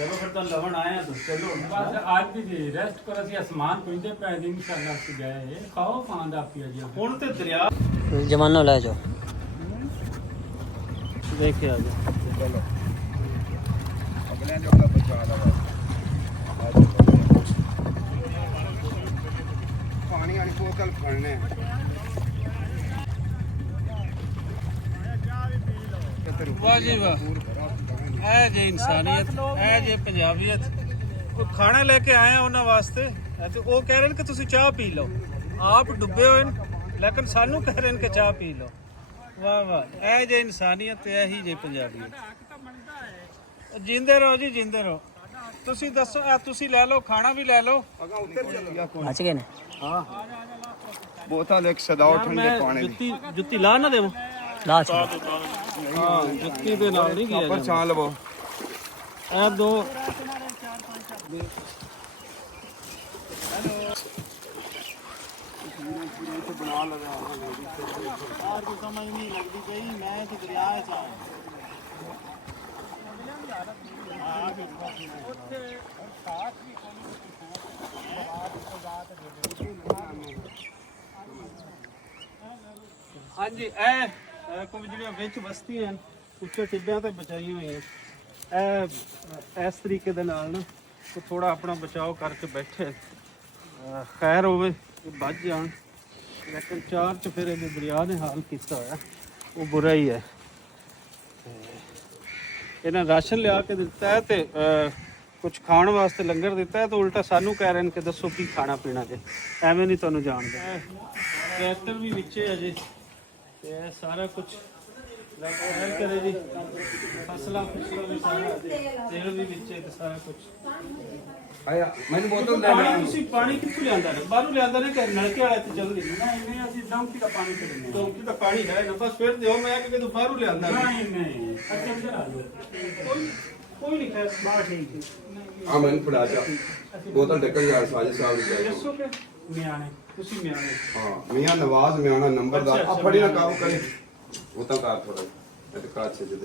चलो फिर तो लवण आया तो चलो बस आज भी रेस्ट कर ਅਸੀਂ ਅਸਮਾਨ ਪਹੁੰਚੇ ਪਏ ਦੀ ਇਨਸ਼ਾਅੱਲਾ ਅਸੀਂ ਗਏ ਖਾਓ ਖਾਂਦਾ ਪਿਆ ਜੀ ਹੁਣ ਤੇ ਦਰਿਆ जमाना ले जाओ देख के आ जा चलो अगले जो का बचा लगा पानी वाली बोतल फड़ने वाह जी वाह ਇਹ ਜੇ ਇਨਸਾਨੀਅਤ ਇਹ ਜੇ ਪੰਜਾਬੀਅਤ ਉਹ ਖਾਣਾ ਲੈ ਕੇ ਆਏ ਆ ਉਹਨਾਂ ਵਾਸਤੇ ਤੇ ਉਹ ਕਹਿ ਰਹੇ ਨੇ ਕਿ ਤੁਸੀਂ ਚਾਹ ਪੀ ਲਓ ਆਪ ਡੁੱਬੇ ਹੋਏ ਨੇ ਲੇਕਿਨ ਸਾਨੂੰ ਕਹਿ ਰਹੇ ਨੇ ਕਿ ਚਾਹ ਪੀ ਲਓ ਵਾਹ ਵਾਹ ਇਹ ਜੇ ਇਨਸਾਨੀਅਤ ਤੇ ਇਹੀ ਜੇ ਪੰਜਾਬੀਅਤ ਜਿੰਦੇ ਰਹੋ ਜੀ ਜਿੰਦੇ ਰਹੋ ਤੁਸੀਂ ਦੱਸੋ ਆ ਤੁਸੀਂ ਲੈ ਲਓ ਖਾਣਾ ਵੀ ਲੈ ਲਓ अगा उतर चलो बच गए ने ਹਾਂ बोतल एक सदाओ ठंडे पानी दी ਜੁੱਤੀ ਲਾ ਨਾ ਦੇਵਾਂ ला छोड़ो ਹਾਂ ਜੁੱਤੀ ਦੇ ਨਾਲ ਨਹੀਂ ਗਿਆ पर छान लो ਇਹ ਦੋ बना लगा ਸਮਝ ਨਹੀਂ ਲੱਗਦੀ ਪਈ ਮੈਂ ਤੇ ਦਰਿਆ ਚ ਹਾਂਜੀ ਇਹ ਕੁਝ ਜਿਹੜੀਆਂ ਵਿੱਚ ਬਸਤੀਆਂ ਹਨ ਉੱਚੇ ਟਿੱਬਿਆਂ ਤੇ ਬਚਾਈਆਂ ਹੋਈਆਂ ਇਹ ਇਸ ਤਰੀਕੇ ਦੇ ਨਾਲ ਨਾ ਥੋੜਾ ਆਪਣਾ ਬਚਾਓ ਕਰਕੇ ਬੈਠੇ ਖੈਰ ਹੋਵੇ ਕਿ ਬਚ ਜਾਣ ਲੇਕਿਨ ਚਾਰ ਚ ਫਿਰ ਇਹ ਦਰਿਆ ਨੇ ਹਾਲ ਕੀਤਾ ਹੋਇਆ ਉਹ ਬੁਰਾ ਹੀ ਹੈ ਇਹਨਾਂ ਰਾਸ਼ਨ ਲਿਆ ਕੇ ਦਿੱਤਾ ਹੈ ਤੇ ਕੁਝ ਖਾਣ ਵਾਸਤੇ ਲੰਗਰ ਦਿੱਤਾ ਹੈ ਤਾਂ ਉਲਟਾ ਸਾਨੂੰ ਕਹਿ ਰਹੇ ਨੇ ਕਿ ਦੱਸੋ ਕੀ ਖਾਣਾ ਪੀਣਾ ਜੇ ਐਵੇਂ ਨਹੀਂ ਤੁਹਾਨੂੰ ਜਾਣਦਾ ਟਰੈਕਟਰ ਵੀ ਵਿੱਚੇ ਅਜੇ ਤੇ ਇਹ ਸਾਰਾ ਕੁਝ ਰੱਖ ਕਰੇ ਜੀ ਫਸਲਾਂ ਵੀ ਸਾਰਾ ਤੇਲ ਵੀ ਵਿੱਚੇ ਤੇ ਸਾਰਾ ਕੁਝ आया मैंने बोतल ले ਪਾਣੀ ਤੁਸੀਂ ਪਾਣੀ ਕਿੱਥੋਂ ਲਿਆਂਦਾ ਨੇ ਬਾਹਰੋਂ ਲਿਆਂਦਾ ਨੇ ਕਿ ਨਲਕੇ ਵਾਲੇ ਤੇ ਚੱਲਦੀ ਨਹੀਂ ਅਸੀਂ ਦਮਕੀ ਦਾ ਪਾਣੀ ਪੀਂਦੇ ਟੋਂਕੀ ਦਾ ਪਾਣੀ ਹੈ ਨਾ ਬਸ ਫਿਰ ਦਿਓ ਮੈਂ ਕਿ ਤੂੰ ਬਾਹਰੋਂ ਲਿਆਂਦਾ ਨਹੀਂ ਨਹੀਂ ਅੱਛਾ ਇੱਧਰ ਆ ਲਓ ਕੋਈ ਨਹੀਂ ਖੈਰ ਬਾਹਰ ਠੀਕ ਹੈ हां मैंने पड़ा जा बोतल ढक्कन यार साजे साहब ने ਦੱਸੋ ਕਿ ਨਿਆਣੇ ਤੁਸੀਂ ਮਿਆਣੇ हां मियां नवाज मियाना नंबरदार अच्छा, अब फड़ी ना काम करे होता कार थोड़ा ये काज से दे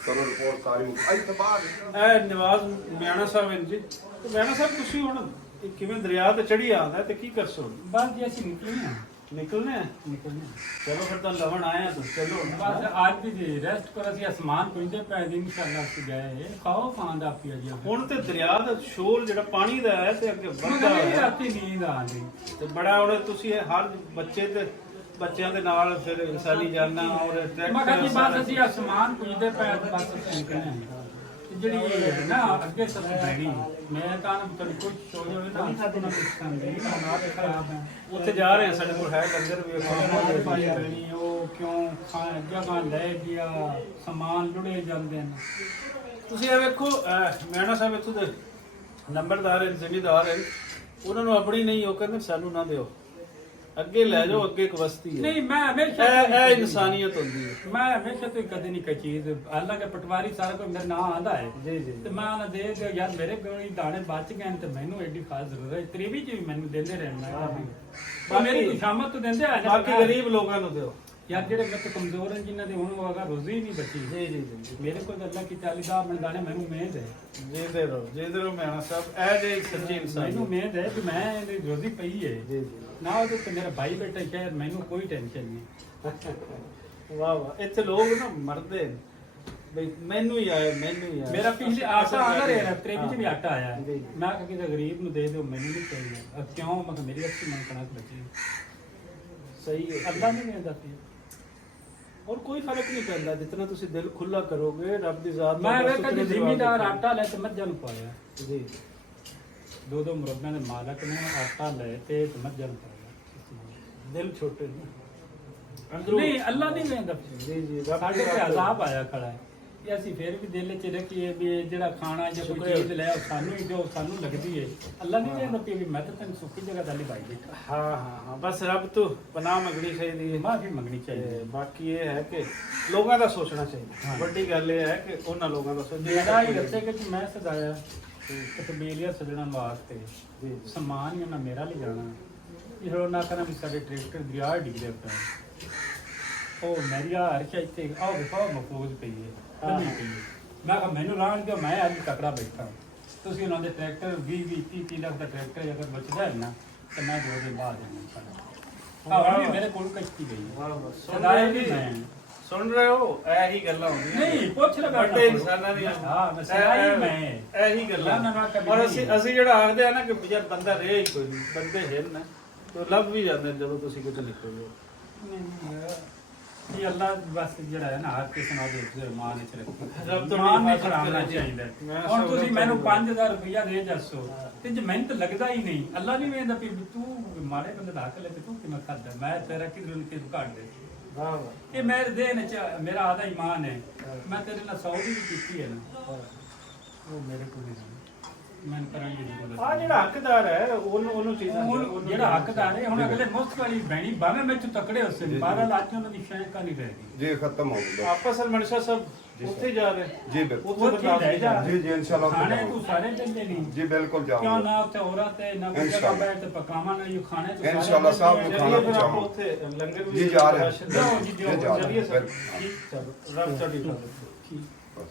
करो रिपोर्ट सारी आई तो बाहर ਇਹ ਨਵਾਜ਼ ਮਿਆਣਾ ਸਾਹਿਬ ਹਨ ਜੀ ਤੇ ਮਿਆਣਾ ਸਾਹਿਬ ਤੁਸੀਂ ਹੁਣ ਇਹ ਕਿਵੇਂ ਦਰਿਆ ਤੇ ਚੜੀ ਆਉਂਦਾ ਤੇ ਕੀ ਕਰਸੋ ਬਸ ਜੀ ਅਸੀਂ ਨਿਕਲੇ ਹਾਂ ਨਿਕਲਨੇ ਆ? ਚਲੋ ਫਿਰ ਤਾਂ ਲਵਣ ਆਇਆ ਤਾਂ ਚਲੋ ਬਸ ਅੱਜ ਵੀ ਰੈਸਟ ਕਰ ਅਸੀਂ ਅਸਮਾਨ ਪਹੁੰਚੇ ਪਏ ਦੀ ਇਨਸ਼ਾਅੱਲਾ ਅਸੀਂ ਗਏ ਖਾਓ ਖਾਂਦਾ ਪਿਆ ਜੀ ਹੁਣ ਤੇ ਦਰਿਆ ਦਾ ਸ਼ੋਰ ਜਿਹੜਾ ਪਾਣੀ ਦਾ ਹੈ ਤੇ ਅੱਗੇ ਵੱਧਦਾ ਮਗਰ ਹੈ ਰਾਤੀ ਨੀਂਦ ਆ ਗਈ ਤੇ ਬੜਾ ਹੁਣ ਤੁਸੀਂ ਇਹ ਹਰ ਬੱਚੇ ਤੇ ਬੱਚਿਆਂ ਦੇ ਨਾਲ ਫਿਰ ਇਨਸਾਨੀ ਜਾਨਾਂ ਔਰ ਮਗਰ ਜੀ ਟਰੈਕਟਰ ਬਸ ਅਸੀਂ ਅਸਮਾਨ ਪੁੱਜਦੇ ਪਏ ਤੇ ਬਸ ਅਸੀਂ ਨਿਕਲੇ ਹਾਂ ਤੇ ਜਿਹੜੀ ਇਹ ਨਾ ਅੱਗੇ ਸਭ ਬੈਣੀ ਮੈਂ ਤਾਂ ਤੁਹਾਨੂੰ ਕੁਝ ਸੋਚ ਹੋਵੇ ਨਾ ਸਾਡੇ ਨਾਲ ਕਿਸਾਨ ਦੇ ਨਾ ਖਰਾਬ ਹੈ ਉੱਥੇ ਜਾ ਰਹੇ ਆ ਸਾਡੇ ਕੋਲ ਹੈ ਲੰਗਰ ਵੀ ਹਮਾਰੇ ਭਾਈ ਬਣੀ ਉਹ ਕਿਉਂ ਜਗ੍ਹਾ ਲੈ ਗਿਆ ਸਮਾਨ ਜੁੜੇ ਜਾਂਦੇ ਨੇ ਤੁਸੀਂ ਇਹ ਵੇਖੋ ਮੈਣਾ ਸਾਹਿਬ ਇੱਥੋਂ ਦੇ ਨੰਬਰਦਾਰ ਹਨ ਜ਼ਿਮੀਦਾਰ ਹਨ ਉਹਨਾਂ ਨੂੰ ਆਪਣੀ ਨਹੀਂ ਉਹ ਕਹਿੰਦੇ ਸਾਨੂੰ ਨਾ ਦਿਓ ਅੱਗੇ ਲੈ ਜਾਓ ਅੱਗੇ ਇੱਕ ਬਸਤੀ ਹੈ ਨਹੀਂ ਮੈਂ ਹਮੇਸ਼ਾ ਇਹ ਇਨਸਾਨੀਅਤ ਹੁੰਦੀ ਹੈ ਮੈਂ ਹਮੇਸ਼ਾ ਤੋਂ ਕਦੇ ਨਹੀਂ ਕੋਈ ਚੀਜ਼ ਹਾਲਾਂਕਿ ਪਟਵਾਰੀ ਸਾਰਾ ਕੋਈ ਮੇਰਾ ਨਾਮ ਆਂਦਾ ਹੈ ਜੀ ਜੀ ਤੇ ਮੈਂ ਉਹਨਾਂ ਦੇ ਦਿਓ ਯਾਰ ਮੇਰੇ ਕੋਲ ਦਾਣੇ ਬਚ ਗਏ ਨੇ ਤੇ ਮੈਨੂੰ ਐਡੀ ਖਾਸ ਜ਼ਰੂਰਤ ਹੈ ਤਰੀਵੀ ਚ ਵੀ ਮੈਨੂੰ ਦਿੰਦੇ ਰਹਿਣਾ ਮੇਰੀ ਕੋਈ ਸ਼ਾਮਤ ਤੋਂ ਦਿੰਦੇ ਆ ਬਾਕੀ ਗਰੀਬ ਲੋਕਾਂ ਨੂੰ ਦਿਓ ਯਾਰ ਜਿਹੜੇ ਮੇਰੇ ਤੋਂ ਕਮਜ਼ੋਰ ਹਨ ਜਿਨ੍ਹਾਂ ਦੇ ਹੁਣ ਉਹ ਅਗਾ ਰੋਜ਼ੀ ਨਹੀਂ ਬਚੀ ਜੀ ਜੀ ਜੀ ਮੇਰੇ ਕੋਲ ਤਾਂ ਅੱਲਾ ਕੀ 40 ਮਿੰਟ ਦਾਣੇ ਮੈਨੂੰ ਮਿਹਨਤ ਹੈ ਜਿੰਦੇ ਰਹੋ ਮੈਣਾ ਸਾਹਿਬ ਇਹ ਜੇ ਸੱਚੀ ਇਨਸਾਨ ਮੈਨੂੰ ਮਿਹਨਤ ਹੈ ਕਿ ਮੈਂ ਇਹਦੀ ਰੋਜ਼ੀ ਪਈ ਹੈ ਜੀ ਜੀ ਨਾ ਉਹਦੇ ਤੇ ਮੇਰਾ ਭਾਈ ਬੈਠਾ ਸ਼ਾਇਦ ਮੈਨੂੰ ਕੋਈ ਟੈਨਸ਼ਨ ਨਹੀਂ ਵਾਹ ਵਾਹ ਇੱਥੇ ਲੋਕ ਨਾ ਮਰਦੇ ਨੇ ਬਈ ਮੈਨੂੰ ਹੀ ਆਇਆ ਮੇਰਾ ਪਿਛਲੇ ਆਟਾ ਆਂਦਾ ਰਿਹਾ ਤ੍ਰੇਵੀ ਚ ਵੀ ਆਟਾ ਆਇਆ ਜੀ। ਮੈਂ ਕਿਹਾ ਕਿਸੇ ਗਰੀਬ ਨੂੰ ਦੇ ਦਿਓ ਮੈਨੂੰ ਨਹੀਂ ਚਾਹੀਦਾ ਕਿਉਂ ਮੈਂ ਕਿਹਾ ਮੇਰੀ ਅੱਛੀ ਮਨ ਕਣਕ ਬਚੀ ਸਹੀ ਹੈ ਅੱਲਾ ਨਹੀਂ ਮਿਲਦਾ ਪਿਆ ਔਰ ਕੋਈ ਫਰਕ ਨਹੀਂ ਪੈਂਦਾ ਜਿੰਨਾ ਤੁਸੀਂ ਦਿਲ ਖੁੱਲਾ ਕਰੋਗੇ ਰੱਬ ਦੀ ਜ਼ਾਤ ਮੈਂ ਦਾ ਵੇਖਿਆ ਸੁਪਨੇ ਜੀ ਦੀ ਜ਼ਿਮੀਦਾਰ ਬਾਤ ਆਟਾ ਲੈ ਤੇ ਮੱਝਾਂ ਨੂੰ ਪਾਇਆ ਜੀ ਦੋ ਦੋ ਮੁਰੱਬਿਆਂ ਦੇ ਮਾਲਕ ਨੇ ਆਟਾ ਲੈ ਤੇ ਮੱਝਾਂ ਨੂੰ ਪਾਇਆ ਦਿਲ ਛੋਟੇ ਨੇ ਨਹੀਂ ਅੱਲਾ ਨਹੀਂ ਮਿਲਦਾ ਜੀ ਜੀ ਰੱਬ ਸਾਡੇ ਦੀ ਤੇ ਜ਼ਾਤ ਅਜ਼ਾਬ ਆਇਆ ਖੜਾ ਹੈ ਇਹ ਅਸੀਂ ਫਿਰ ਵੀ ਦਿਲ 'ਚ ਰੱਖੀਏ ਵੀ ਇਹ ਜਿਹੜਾ ਖਾਣਾ ਜਾਂ ਕੋਈ ਸ਼ੁਕਰ। ਚੀਜ਼ ਲੈ ਉਹ ਸਾਨੂੰ ਹੀ ਜੋ ਸਾਨੂੰ ਲੱਗਦੀ ਹੈ ਅੱਲਾ ਨਹੀਂ ਕਹਿੰਦਾ ਕਿ ਮੈਂ ਤਾਂ ਤੈਨੂੰ ਸੁੱਕੀ ਜਗ੍ਹਾ ਦਾਲੀ ਭਾਈ ਬੈਠਾ ਹਾਂ ਬਸ ਰੱਬ ਤੋਂ ਪਨਾਹ ਮੰਗਣੀ ਚਾਹੀਦੀ ਹੈ ਮਾਫੀ ਮੰਗਣੀ ਚਾਹੀਦੀ ਤੇ ਹੈ ਬਾਕੀ ਇਹ ਹੈ ਕਿ ਲੋਕਾਂ ਦਾ ਸੋਚਣਾ ਚਾਹੀਦਾ ਹਾਂ। ਵੱਡੀ ਗੱਲ ਇਹ ਹੈ ਕਿ ਉਹਨਾਂ ਲੋਕਾਂ ਦਾ ਮੇਰਾ ਹੀ ਰੱਖੇ ਕਿ ਮੈਂ ਸਦਾਇਆ ਕਬੀਲੀਆ ਸਜਣਾ ਵਾਸਤੇ ਜੀ ਸਮਾਨ ਹੀ ਉਹਨਾਂ ਮੇਰਾ ਲੈ ਜਾਣਾ ਇਹ ਉਹਨਾਂ ਕਹਿੰਦਾ ਵੀ ਸਾਡੇ ਟਰੈਕਟਰ ਦਰਿਆ ਡਿੱਗਦੇ ਪਿਆ ਉਹ ਮੇਰੀ ਹਰਸ਼ਾ ਇੱਥੇ ਆਓ ਵੇਖੋ ਮਫੂਜ਼ ਪਈ ਹੈ ਕੰਨੀ ਪਈ ਹੈ ਮੈਂ ਕਿਹਾ ਮੈਨੂੰ ਰਾਣ ਦਿਓ, ਮੈਂ ਅੱਜ ਤਕੜਾ ਬੈਠਾ। ਤੁਸੀਂ ਉਹਨਾਂ ਦੇ ਟਰੈਕਟਰ 20-30 ਲੱਖ ਦਾ ਟਰੈਕਟਰ ਅਗਰ ਬਚਦਾ ਹੈ ਨਾ ਤੇ ਮੈਂ 2 ਦਿਨ ਬਾਅਦ ਜਾਣਾ ਵੀ ਮੇਰੇ ਕੋਲ ਕੱਚੀ ਗਈ ਵਾਹ ਵਾਹ ਸਦਾਏ ਵੀ ਮੈਂ ਸੁਣ ਰਹੇ ਹੋ, ਇਹੀ ਗੱਲਾਂ ਹੁੰਦੀਆਂ ਨਹੀਂ ਪੁੱਛ ਲਗਾ ਵੱਡੇ ਇਨਸਾਨਾਂ ਦੀਆਂ। ਹਾਂ ਮੈਂ ਸਦਾਈ ਮੈਂ ਇਹੀ ਗੱਲਾਂ। ਨਾ, ਨਾ, ਕਦੇ ਔਰ ਨਹੀਂ। ਅਸੀਂ ਜਿਹੜਾ ਆਖਦੇ ਆ ਨਾ ਕਿ ਯਾਰ ਬੰਦਾ ਰਹੇ ਹੀ ਕੋਈ ਨਹੀਂ, ਬੰਦੇ ਹੈ ਨਾ ਤੇ ਲੱਭ ਵੀ ਜਾਂਦੇ ਨੇ ਜਦੋਂ ਤੁਸੀਂ ਕੁਝ ਲਿਖੋਗੇ। ਇਹ ਅੱਲਾ ਬਸ ਜਿਹੜਾ ਹੈ ਨਾ ਹਰ ਕਿਸੇ ਨਾਲ ਦੇ ਮਾਨ ਵਿੱਚ ਰੱਖੇ ਰੱਬ ਤੋਂ ਮਾਨ ਨਹੀਂ ਹਿਫਾਜ਼ਤ ਖਰਾਬਣਾ ਕਰੇ। ਚਾਹੀਦਾ ਮੈਂ ਹੁਣ ਸਭ ਤੁਸੀਂ ਰੱਬ ਮੈਨੂੰ ਤੋਂ 5000 ਰੁਪਇਆ ਦੇ ਦੱਸੋ ਤੇ ਜੇ ਮੈਨੂੰ ਤਾਂ ਲੱਗਦਾ ਹੀ ਨਹੀਂ ਅੱਲਾ ਨਹੀਂ ਵੇਂਦਾ ਵੀ ਤੂੰ ਮਾੜੇ ਬੰਦੇ ਦਾ ਹੱਕ ਲੈ ਤੇ ਤੂੰ ਕਿਵੇਂ ਕਰਦਾ ਮੈਂ ਤੇਰਾ ਕਿਧਰੋਂ ਨੂੰ ਕਿਧਰ ਕੱਢ ਦੇ ਵਾਹ ਵਾਹ ਇਹ ਮੇਰੇ ਦੇਨ ਚ ਮੇਰਾ ਆਦਾ ਈਮਾਨ ਹੈ ਮੈਂ ਤੇਰੇ ਨਾਲ 100 ਦੀ ਵੀ ਕੀਤੀ ਹੈ ਨਾ ਉਹ ਮੇਰੇ ਕੋਲ ਨਹੀਂ ਮੈਂ ਕਰਾਂਗੀ ਜੀ ਆ ਜਿਹੜਾ ਹੱਕਦਾਰ ਹੈ ਉਹਨੂੰ ਚੀਜ਼ਾਂ ਹੁਣ ਜਿਹੜਾ ਹੱਕਦਾਰ ਹੈ ਹੁਣ ਅਗਲੇ ਮੁਫਤ ਵਾਲੀ ਬਹਿਣੀ ਬਾਵੇਂ ਵਿੱਚ ਤਕੜੇ ਹੋਸੇ ਨੇ 12 ਲੱਖ ਉਹਨਾਂ ਦੀ ਸ਼ੈਂਕਾ ਨਹੀਂ ਰਹੇਗੀ जी खत्म हो गया ਆਪਸ ਵਿੱਚ ਮਨਸ਼ਾ ਸਭ ਉੱਥੇ ਜਾ ਰਹੇ जी बिल्कुल ਉਹ ਕੀ ਲੈ ਜਾ जी जी इंशाल्लाह ਖਾਣੇ ਤੂੰ ਸਾਰੇ ਦਿੰਦੇ ਨਹੀਂ जी बिल्कुल ਕਿਉਂ जाऊंगा ਨਾ ਉੱਥੇ ਔਰਤ ਹੈ ਨਾ ਕੋਈ ਜਗ੍ਹਾ ਬੈਠ ਤੇ ਪਕਾਵਾਂ ਨਾ ਇਹ ਖਾਣੇ ਤੂੰ इंशाल्लाह साहब ਚਲਿਏ खाना ਫਿਰ ਆਪਾਂ पहुंचाऊंगा ਉੱਥੇ ਲੰਗਰ ਵੀ ਜੀ ਜਾ ਰਹੇ ਰਾਸ਼ਨ ਜਾਓ ਜੀ, ਜਾਓ, ਚਲਿਏ ਸਰ बिल्कुल। ਚਲੋ ਰੱਬ ਤੁਹਾਡੀ ਮਦਦ ਕਰੇ। ਠੀਕ बस